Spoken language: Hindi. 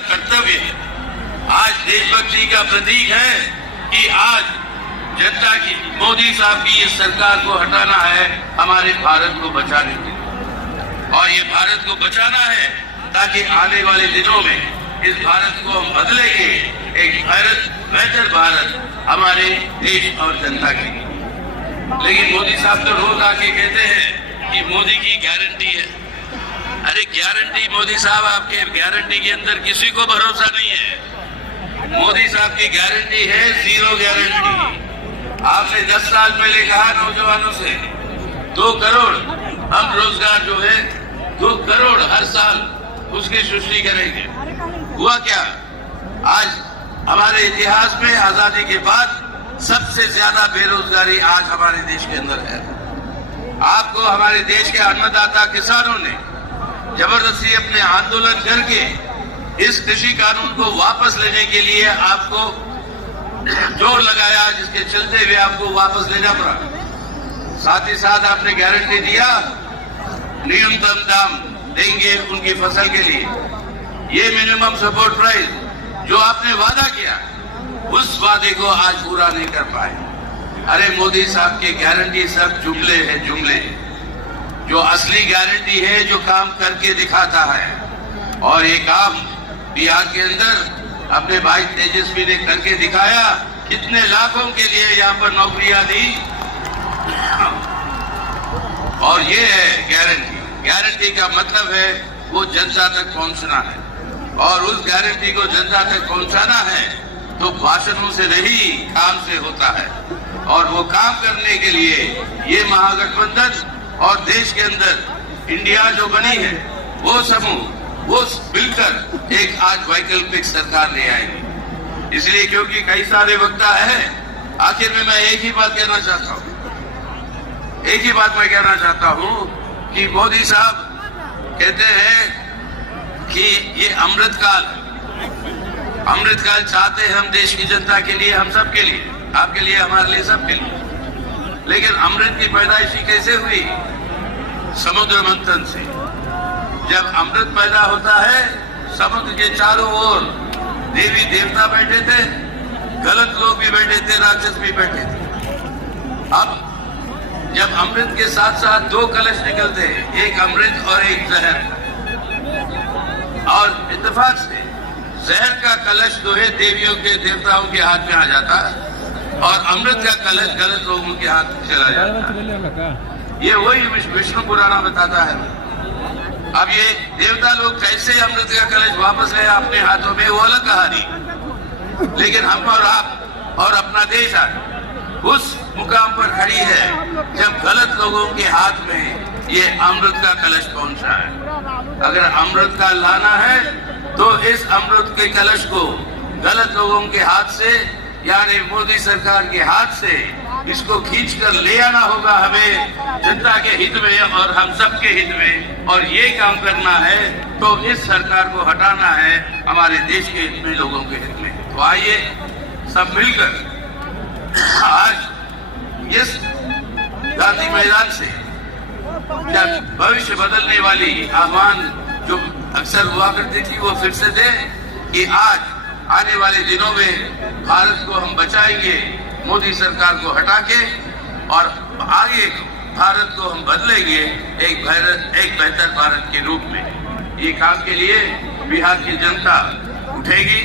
कर्तव्य है। आज देशभक्ति का प्रतीक है कि आज जनता की मोदी साहब की इस सरकार को हटाना है हमारे भारत को बचाने के लिए, और ये भारत को बचाना है ताकि आने वाले दिनों में इस भारत को हम बदलेंगे, एक भारत बेहतर भारत हमारे देश और जनता के लिए। लेकिन मोदी साहब तो रोज आके कहते हैं कि मोदी की गारंटी है। अरे गारंटी मोदी साहब, आपके गारंटी के अंदर किसी को भरोसा नहीं है। मोदी साहब की गारंटी है जीरो गारंटी। आपने 10 साल पहले कहा नौजवानों से 2 करोड़ हम रोजगार जो है 2 करोड़ हर साल उसकी सृष्टि करेंगे। हुआ क्या? आज हमारे इतिहास में आजादी के बाद सबसे ज्यादा बेरोजगारी आज हमारे देश के अंदर है। आपको हमारे देश के अन्नदाता किसानों ने जबरदस्ती अपने आंदोलन करके इस कृषि कानून को वापस लेने के लिए आपको जोर लगाया, जिसके चलते हुए आपको वापस लेना पड़ा। साथ ही साथ आपने गारंटी दिया न्यूनतम दाम देंगे उनकी फसल के लिए। ये मिनिमम सपोर्ट प्राइस जो आपने वादा किया, उस वादे को आज पूरा नहीं कर पाए। अरे मोदी साहब की गारंटी सब जुमले हैं, जुमले। जो असली गारंटी है जो काम करके दिखाता है, और ये काम बिहार के अंदर अपने भाई तेजस्वी ने करके दिखाया। कितने लाखों के लिए यहाँ पर नौकरियां दी, और ये है गारंटी। गारंटी का मतलब है वो जनता तक पहुंचना है, और उस गारंटी को जनता तक पहुंचाना है तो भाषणों से नहीं, काम से होता है। और वो काम करने के लिए ये महागठबंधन और देश के अंदर इंडिया जो बनी है, वो समूह वो मिलकर एक आज वैकल्पिक सरकार ले आएगी। इसलिए क्योंकि कई सारे वक्ता है, आखिर में मैं एक ही बात कहना चाहता हूँ, कहना हूँ कि मोदी साहब कहते हैं कि ये अमृतकाल चाहते हैं हम देश की जनता के लिए, हम सब के लिए, आपके लिए, हमारे लिए, सबके लिए। लेकिन अमृत की पैदाइशी कैसे हुई? समुद्र मंथन से। जब अमृत पैदा होता है, समुद्र के चारों ओर देवी देवता बैठे थे, गलत लोग भी बैठे थे, राक्षस भी बैठे थे। अब जब अमृत के साथ साथ 2 कलश निकलते हैं, एक अमृत और एक जहर, और इत्तेफाक से जहर का कलश जो है देवियों के देवताओं के हाथ में आ जाता है, और अमृत का कलश गलत लोगों के हाथ में चला जाता है। ये वही विष्णु पुराना बताता है। अब ये देवता लोग कैसे अमृत का कलश वापस ले अपने हाथों में, वो अलग कहानी। लेकिन हम और आप और अपना देश आज उस मुकाम पर खड़ी है जब गलत लोगों के हाथ में ये अमृत का कलश पहुंचा है। अगर अमृत का लाना है तो इस अमृत के कलश को गलत लोगों के हाथ से, यानी मोदी सरकार के हाथ से, इसको खींचकर ले आना होगा हमें, जनता के हित में और हम सबके हित में। और ये काम करना है तो इस सरकार को हटाना है हमारे देश के हित में, लोगों के हित में। तो आइए सब मिलकर आज इस गांधी मैदान से जब भविष्य बदलने वाली आह्वान जो अक्सर हुआ करती थी, वो फिर से दे कि आज आने वाले दिनों में भारत को हम बचाएंगे मोदी सरकार को हटा के, और आगे भारत को हम बदलेंगे एक बेहतर भारत के रूप में। ये काम के लिए बिहार की जनता उठेगी,